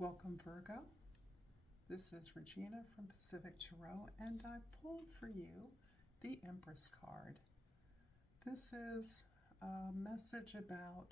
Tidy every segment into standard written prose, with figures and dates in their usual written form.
Welcome, Virgo. This is Regina from Pacific Tarot, and I pulled for you the Empress card. This is a message about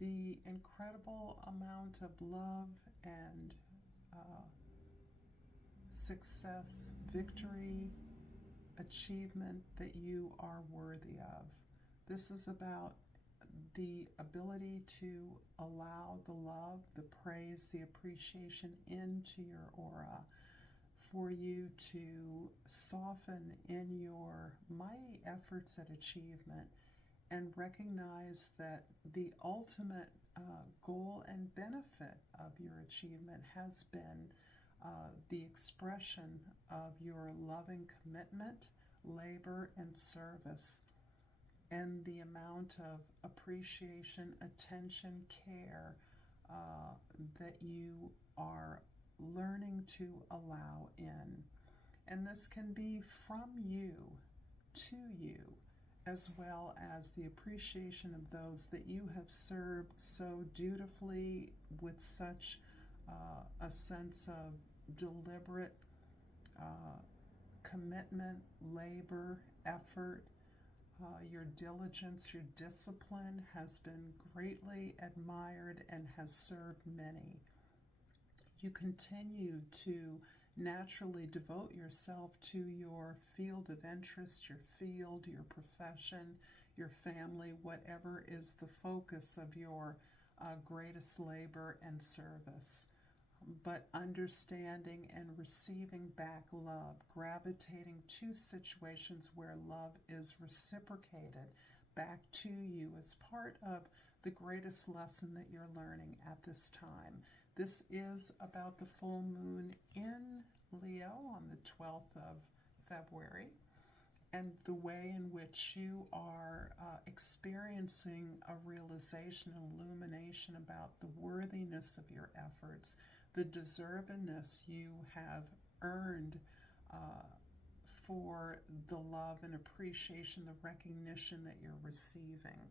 the incredible amount of love and success, victory, achievement that you are worthy of. This is about the ability to allow the love, the praise, the appreciation into your aura, for you to soften in your mighty efforts at achievement and recognize that the ultimate goal and benefit of your achievement has been the expression of your loving commitment, labor, and service, and the amount of appreciation, attention, care that you are learning to allow in. And this can be from you to you, as well as the appreciation of those that you have served so dutifully with such a sense of deliberate commitment, labor, effort. Your diligence, your discipline has been greatly admired and has served many. You continue to naturally devote yourself to your field of interest, your field, your profession, your family, whatever is the focus of your greatest labor and service. But understanding and receiving back love, gravitating to situations where love is reciprocated back to you is part of the greatest lesson that you're learning at this time. This is about the full moon in Leo on the 12th of February, and the way in which you are experiencing a realization, illumination about the worthiness of your efforts, the deservedness you have earned for the love and appreciation, the recognition that you're receiving.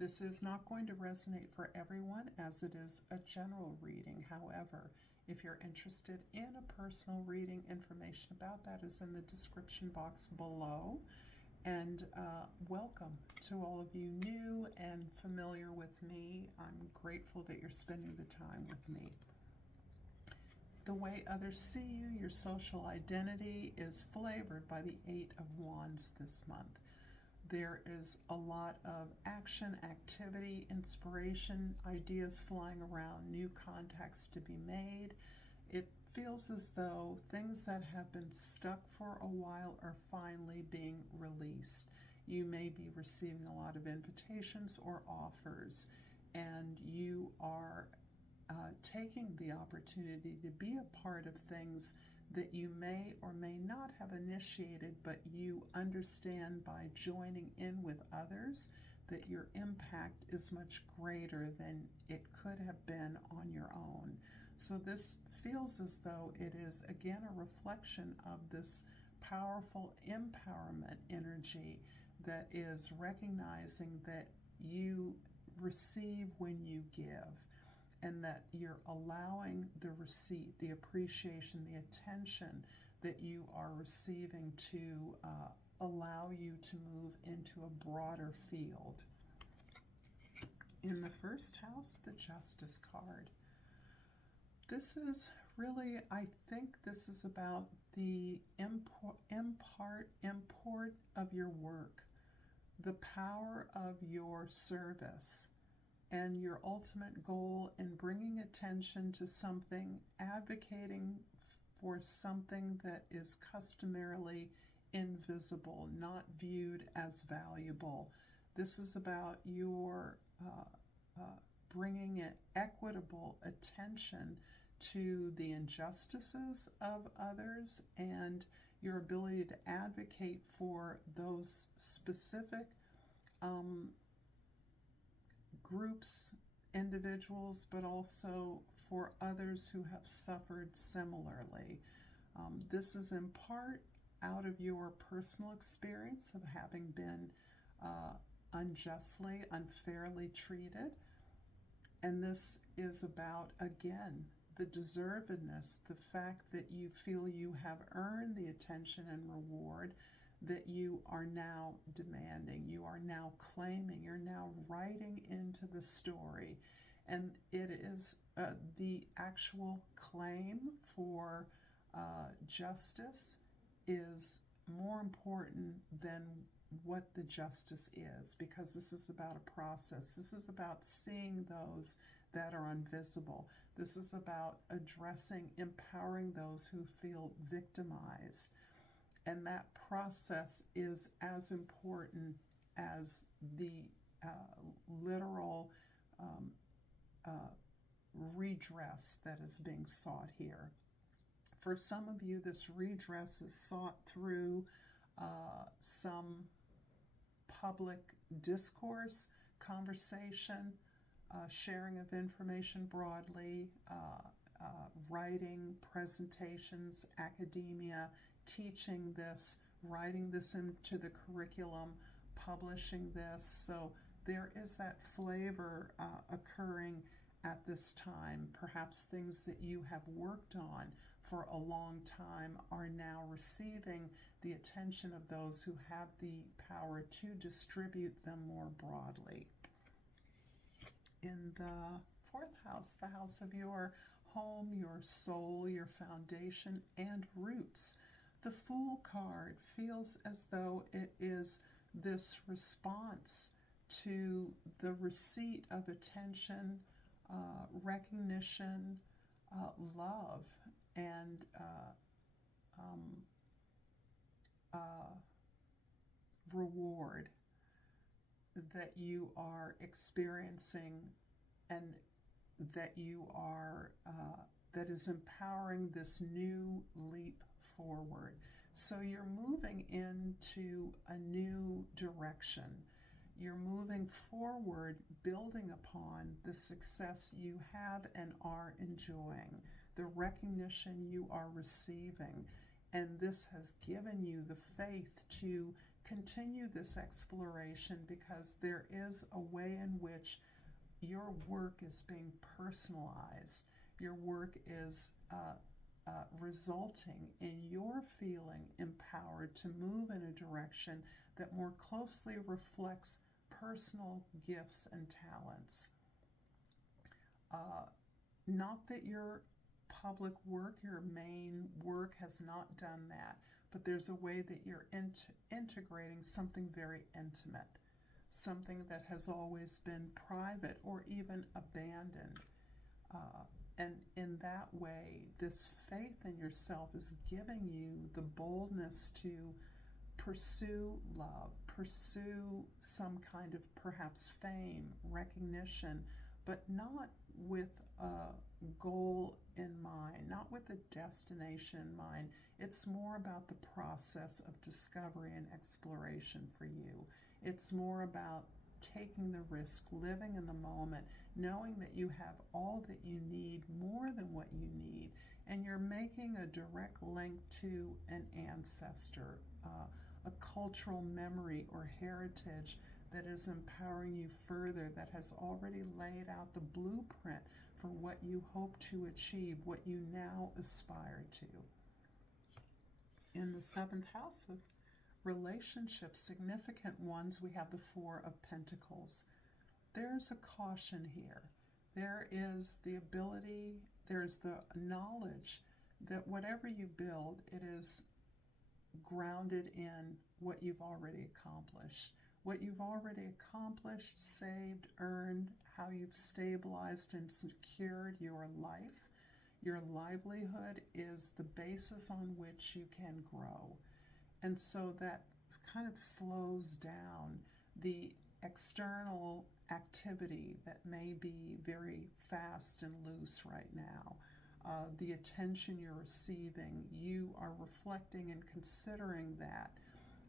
This is not going to resonate for everyone, as it is a general reading. However, if you're interested in a personal reading, information about that is in the description box below. And welcome to all of you new and familiar with me. I'm grateful that you're spending the time with me. The way others see you, your social identity, is flavored by the Eight of Wands this month. There is a lot of action, activity, inspiration, ideas flying around, new contacts to be made. It feels as though things that have been stuck for a while are finally being released. You may be receiving a lot of invitations or offers, and you are taking the opportunity to be a part of things that you may or may not have initiated, but you understand by joining in with others that your impact is much greater than it could have been on your own. So this feels as though it is, again, a reflection of this powerful empowerment energy that is recognizing that you receive when you give, and that you're allowing the receipt, the appreciation, the attention that you are receiving to allow you to move into a broader field. In the first house, the Justice card. This is really, I think this is about the import of your work, the power of your service, and your ultimate goal in bringing attention to something, advocating for something that is customarily invisible, not viewed as valuable. This is about your bringing an equitable attention to the injustices of others and your ability to advocate for those specific groups, individuals, but also for others who have suffered similarly. This is in part out of your personal experience of having been unjustly, unfairly treated. And this is about, again, the deservedness, the fact that you feel you have earned the attention and reward that you are now demanding, you are now claiming, you're now writing into the story. And it is the actual claim for justice is more important than what the justice is, because this is about a process. This is about seeing those that are invisible. This is about addressing, empowering those who feel victimized. And that process is as important as the literal redress that is being sought here. For some of you, this redress is sought through some public discourse, conversation, sharing of information broadly, writing, presentations, academia, teaching this, writing this into the curriculum, publishing this. So there is that flavor occurring at this time. Perhaps things that you have worked on for a long time are now receiving the attention of those who have the power to distribute them more broadly. In the fourth house, the house of your home, your soul, your foundation, and roots, the Fool card feels as though it is this response to the receipt of attention, recognition, love, and reward that you are experiencing, and that you are that is empowering this new leap forward. So you're moving into a new direction. You're moving forward, building upon the success you have and are enjoying, the recognition you are receiving. And this has given you the faith to continue this exploration, because there is a way in which your work is being personalized. Your work is resulting in your feeling empowered to move in a direction that more closely reflects personal gifts and talents. Not that your public work, your main work, has not done that, but there's a way that you're integrating something very intimate, something that has always been private or even abandoned. And in that way, this faith in yourself is giving you the boldness to pursue love, pursue some kind of perhaps fame, recognition, but not with a goal in mind, not with a destination in mind. It's more about the process of discovery and exploration for you. It's more about taking the risk, living in the moment, knowing that you have all that you need, more than what you need, and you're making a direct link to an ancestor, a cultural memory or heritage that is empowering you further, that has already laid out the blueprint for what you hope to achieve, what you now aspire to. In the seventh house of relationships, significant ones, we have the Four of Pentacles. There's a caution here. There is the ability, there's the knowledge that whatever you build, it is grounded in what you've already accomplished. What you've already accomplished, saved, earned, how you've stabilized and secured your life. Your livelihood is the basis on which you can grow. And so that kind of slows down the external activity that may be very fast and loose right now. The attention you're receiving, you are reflecting and considering that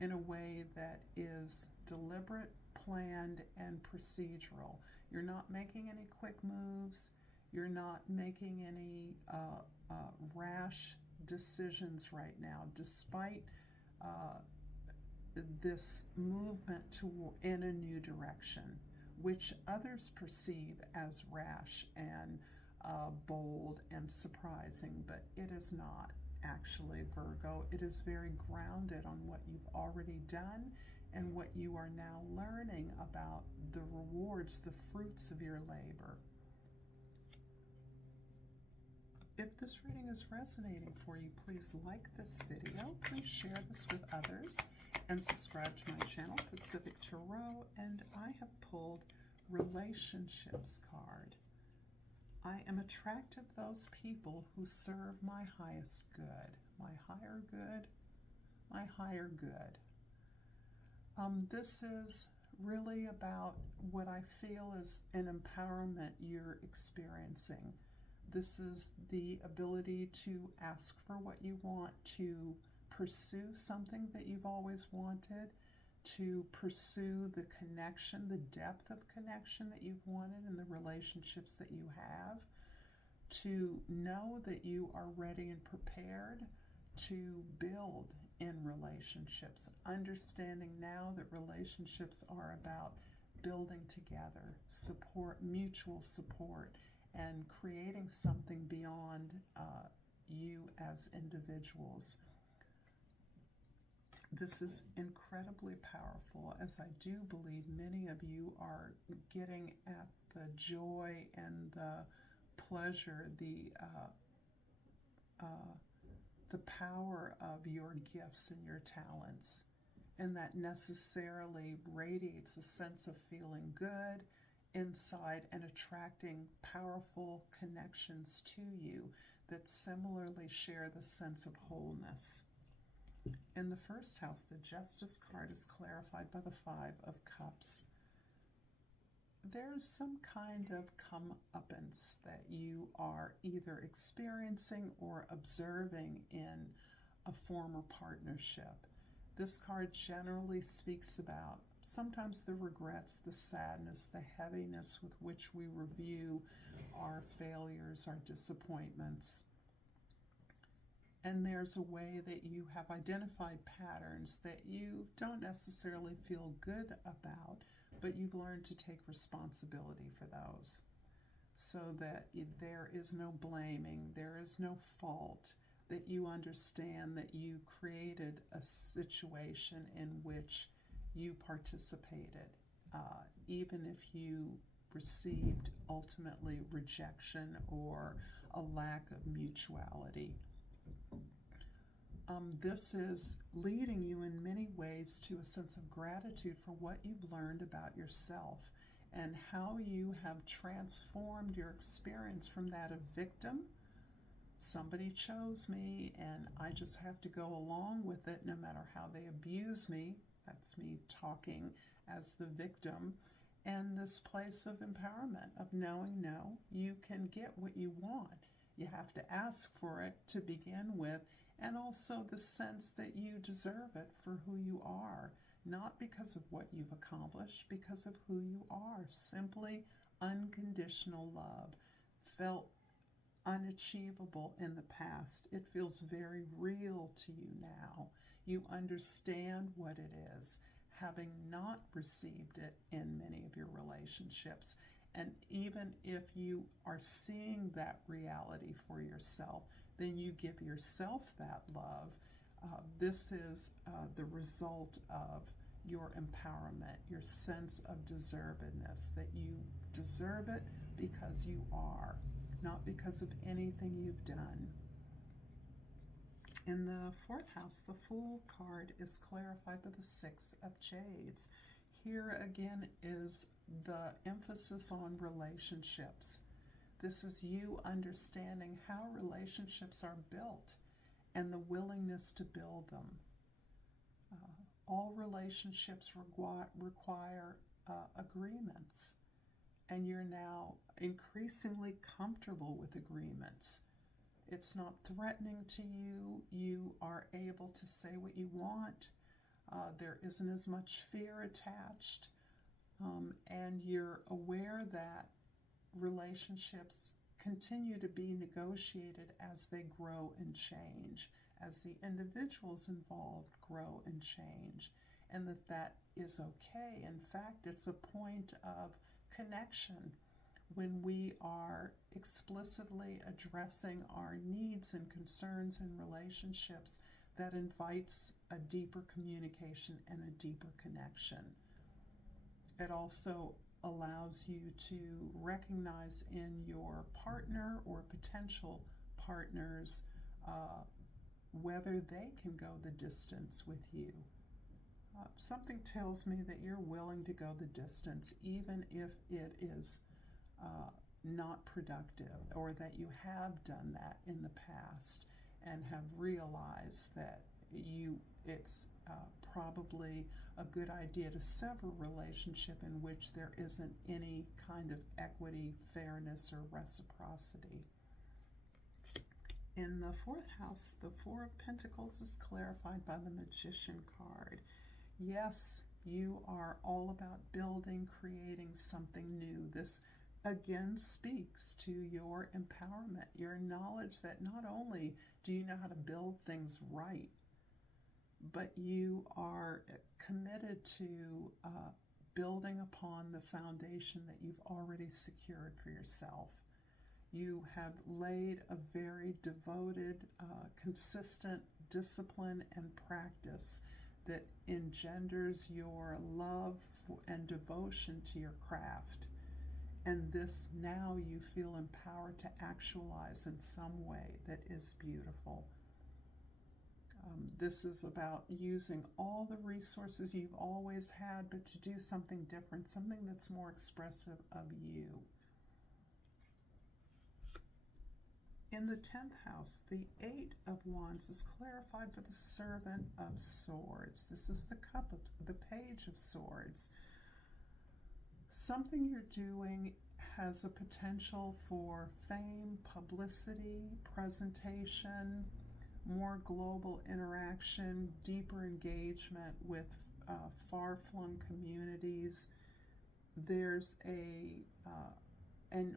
in a way that is deliberate, planned, and procedural. You're not making any quick moves. You're not making any rash decisions right now, despite this movement in a new direction, which others perceive as rash and bold and surprising, but it is not actually, Virgo. It is very grounded on what you've already done and what you are now learning about the rewards, the fruits of your labor. If this reading is resonating for you, please like this video, please share this with others, and subscribe to my channel, Pacific Tarot. And I have pulled Relationships card. I am attracted to those people who serve my highest good, my higher good, my higher good. This is really about what I feel is an empowerment you're experiencing. This is the ability to ask for what you want, to pursue something that you've always wanted, to pursue the connection, the depth of connection that you've wanted in the relationships that you have, to know that you are ready and prepared to build in relationships, understanding now that relationships are about building together, support, mutual support, and creating something beyond you as individuals. This is incredibly powerful, as I do believe many of you are getting at the joy and the pleasure, the power of your gifts and your talents, and that necessarily radiates a sense of feeling good inside and attracting powerful connections to you that similarly share the sense of wholeness. In the first house, the Justice card is clarified by the Five of Cups. There's some kind of comeuppance that you are either experiencing or observing in a former partnership. This card generally speaks about sometimes the regrets, the sadness, the heaviness with which we review our failures, our disappointments. And there's a way that you have identified patterns that you don't necessarily feel good about, but you've learned to take responsibility for those, so that there is no blaming, there is no fault, that you understand that you created a situation in which you participated, even if you received ultimately rejection or a lack of mutuality. This is leading you in many ways to a sense of gratitude for what you've learned about yourself and how you have transformed your experience from that of victim. Somebody chose me and I just have to go along with it no matter how they abuse me. That's me talking as the victim. And this place of empowerment, of knowing, no, you can get what you want. You have to ask for it to begin with, and also the sense that you deserve it for who you are, not because of what you've accomplished, because of who you are. Simply unconditional love. Felt unachievable in the past. It feels very real to you now. You understand what it is, having not received it in many of your relationships. And even if you are seeing that reality for yourself, then you give yourself that love. This is the result of your empowerment, your sense of deservedness, that you deserve it because you are, not because of anything you've done. In the fourth house, the Fool card is clarified by the Six of Jades. Here again is the emphasis on relationships. This is you understanding how relationships are built and the willingness to build them. All relationships require agreements, and you're now increasingly comfortable with agreements. It's not threatening to you. You are able to say what you want. There isn't as much fear attached, and you're aware that relationships continue to be negotiated as they grow and change, as the individuals involved grow and change, and that is okay. In fact, it's a point of connection when we are explicitly addressing our needs and concerns in relationships, that invites a deeper communication and a deeper connection. It also allows you to recognize in your partner or potential partners whether they can go the distance with you. Something tells me that you're willing to go the distance, even if it is not productive, or that you have done that in the past and have realized that it's probably a good idea to sever a relationship in which there isn't any kind of equity, fairness, or reciprocity. In the fourth house, the Four of Pentacles is clarified by the Magician card. Yes, you are all about building, creating something new. This again speaks to your empowerment, your knowledge that not only do you know how to build things right, but you are committed to building upon the foundation that you've already secured for yourself. You have laid a very devoted, consistent discipline and practice that engenders your love and devotion to your craft. And this now you feel empowered to actualize in some way that is beautiful. This is about using all the resources you've always had, but to do something different, something that's more expressive of you. In the 10th house, the Eight of Wands is clarified by the Servant of Swords. This is the Page of Swords. Something you're doing has a potential for fame, publicity, presentation, more global interaction, deeper engagement with far-flung communities. There's and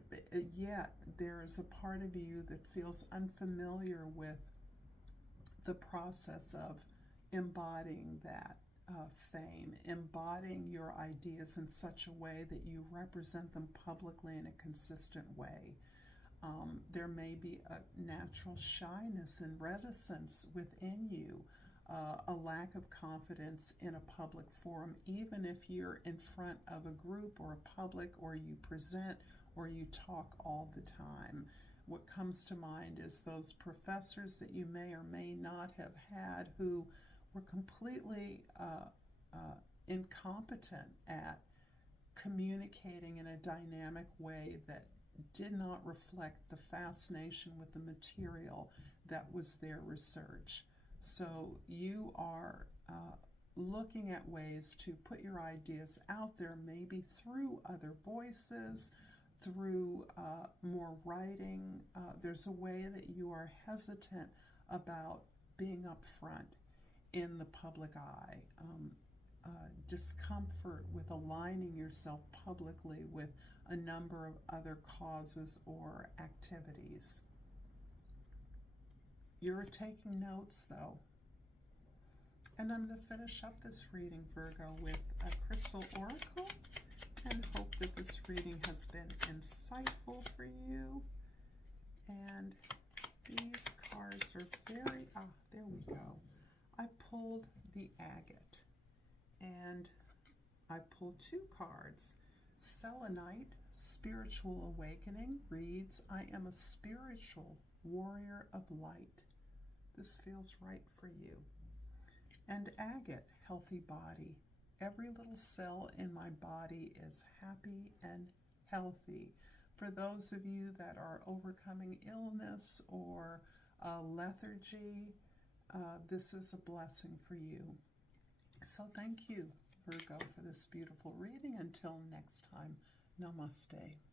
yet there is a part of you that feels unfamiliar with the process of embodying that fame, embodying your ideas in such a way that you represent them publicly in a consistent way. There may be a natural shyness and reticence within you, a lack of confidence in a public forum, even if you're in front of a group or a public, or you present or you talk all the time. What comes to mind is those professors that you may or may not have had who were completely incompetent at communicating in a dynamic way that did not reflect the fascination with the material that was their research. So you are looking at ways to put your ideas out there, maybe through other voices, through more writing. There's a way that you are hesitant about being up front in the public eye. Discomfort with aligning yourself publicly with a number of other causes or activities. You're taking notes, though. And I'm going to finish up this reading, Virgo, with a crystal oracle, and hope that this reading has been insightful for you. And these cards are very, there we go. I pulled the agate, and I pulled two cards. Selenite, Spiritual Awakening, reads, I am a spiritual warrior of light. This feels right for you. And agate, Healthy Body. Every little cell in my body is happy and healthy. For those of you that are overcoming illness or lethargy, this is a blessing for you. So thank you, Virgo, for this beautiful reading. Until next time, namaste.